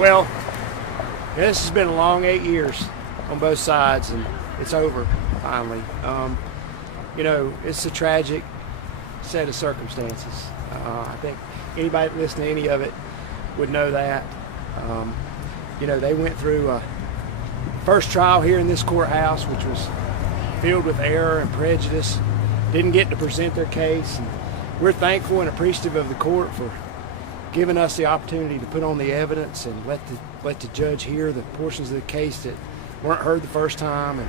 Well, this has been a long 8 years on both sides, and it's over finally. You know, it's a tragic set of circumstances. I think anybody that listened to any of it would know that. You know, they went through a first trial here in this courthouse, which was filled with error and prejudice, didn't get to present their case. And we're thankful and appreciative of the court for giving us the opportunity to put on the evidence and let the judge hear the portions of the case that weren't heard the first time. And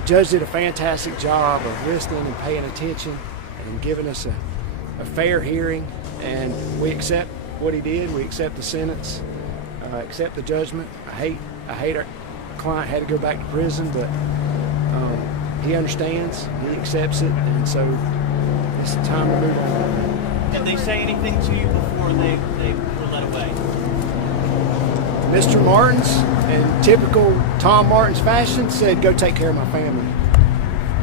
the judge did a fantastic job of listening and paying attention and giving us a fair hearing. And we accept what he did. We accept the sentence, accept the judgment. I hate our client had to go back to prison, but he understands, he accepts it, and so it's time to move on. Did they say anything to you before they were let away? Mr. Martins, in typical Tom Martins fashion, said, "Go take care of my family.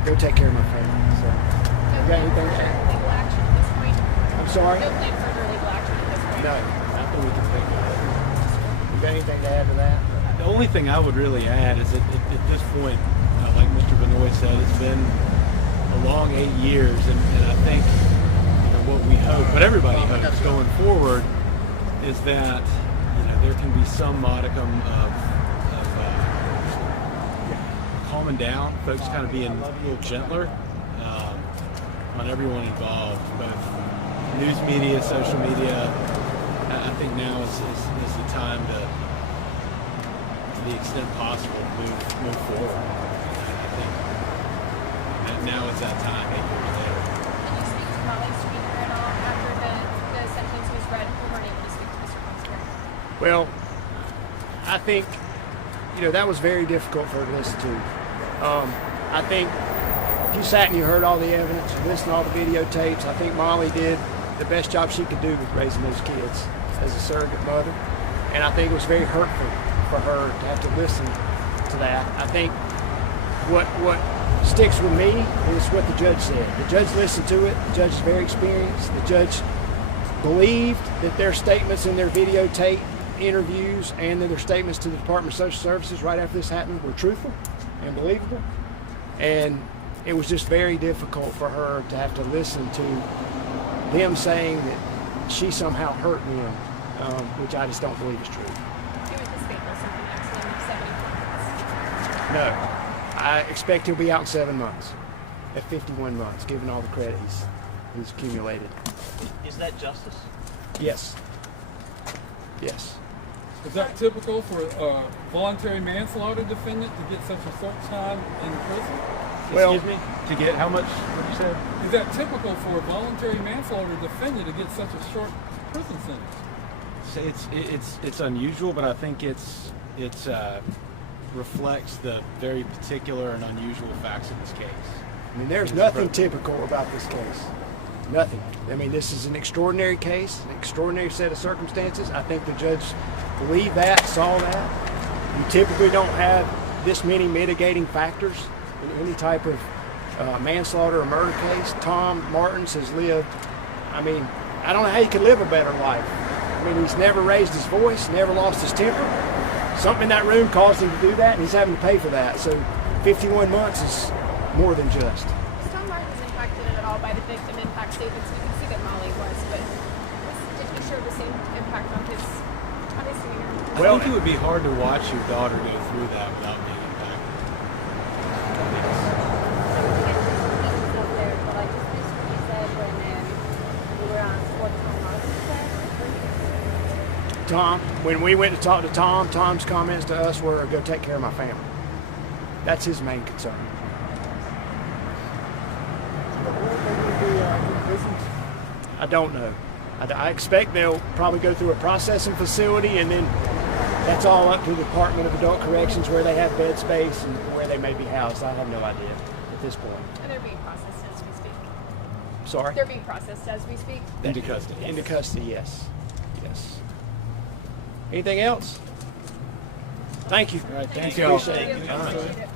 Go take care of my family." So, you got anything to add? Legal action at this point? I'm sorry? No plan for further legal action at this point? No, I think we can think of it. You got anything to add to that? The only thing I would really add is that at this point, like Mr. Benoit said, it's been a long 8 years, and I think what we hope, what everybody hopes going forward, is that there can be some modicum of calming down, folks kind of being a little gentler on everyone involved, both news media, social media. I think now is the time to the extent possible, move forward. I think that now is that time, 8 years later. Can you speak to Molly's speaker at all after the sentence was read? We weren't able to speak to Mr. Foster. Well, I think, that was very difficult for her to listen to. I think if you sat and you heard all the evidence, you listened to all the videotapes, I think Molly did the best job she could do with raising those kids as a surrogate mother. And I think it was very hurtful for her to have to listen to that. I think what sticks with me is what the judge said. The judge listened to it. The judge is very experienced. The judge believed that their statements in their videotape interviews and their statements to the Department of Social Services right after this happened were truthful and believable. And it was just very difficult for her to have to listen to them saying that she somehow hurt them, which I just don't believe is true. Do you anticipate this in the next 70 months? No. I expect he'll be out in 7 months, at 51 months, given all the credit he's accumulated. Is that justice? Yes. Yes. Is that typical for a voluntary manslaughter defendant to get such a short time in prison? Well, Excuse me? To get how much? What you said? Is that typical for a voluntary manslaughter defendant to get such a short prison sentence? It's unusual, but I think it's reflects the very particular and unusual facts of this case. I mean, there's nothing typical about this case. Nothing. I mean, this is an extraordinary case, an extraordinary set of circumstances. I think the judge believed that, saw that. You typically don't have this many mitigating factors in any type of manslaughter or murder case. Tom Martins has lived, I mean, I don't know how he could live a better life. I mean, he's never raised his voice, never lost his temper. Something in that room caused him to do that, and he's having to pay for that. So 51 months is more than just. Was Tom Martins impacted at all by the victim impact statements? You can see that Molly was, but did he show the same impact on his demeanor? Well, I think it would be hard to watch your daughter go through that without being impacted. Tom, when we went to talk to Tom, Tom's comments to us were, "Go take care of my family." That's his main concern. I don't know. I expect they'll probably go through a processing facility, and then that's all up to the Department of Adult Corrections where they have bed space and where they may be housed. I have no idea at this point. And they're being processed as we speak. Sorry? They're being processed as we speak. Into custody. Into custody, yes. Yes. Anything else? Thank you. All right, thank you. you. Appreciate it. Appreciate it.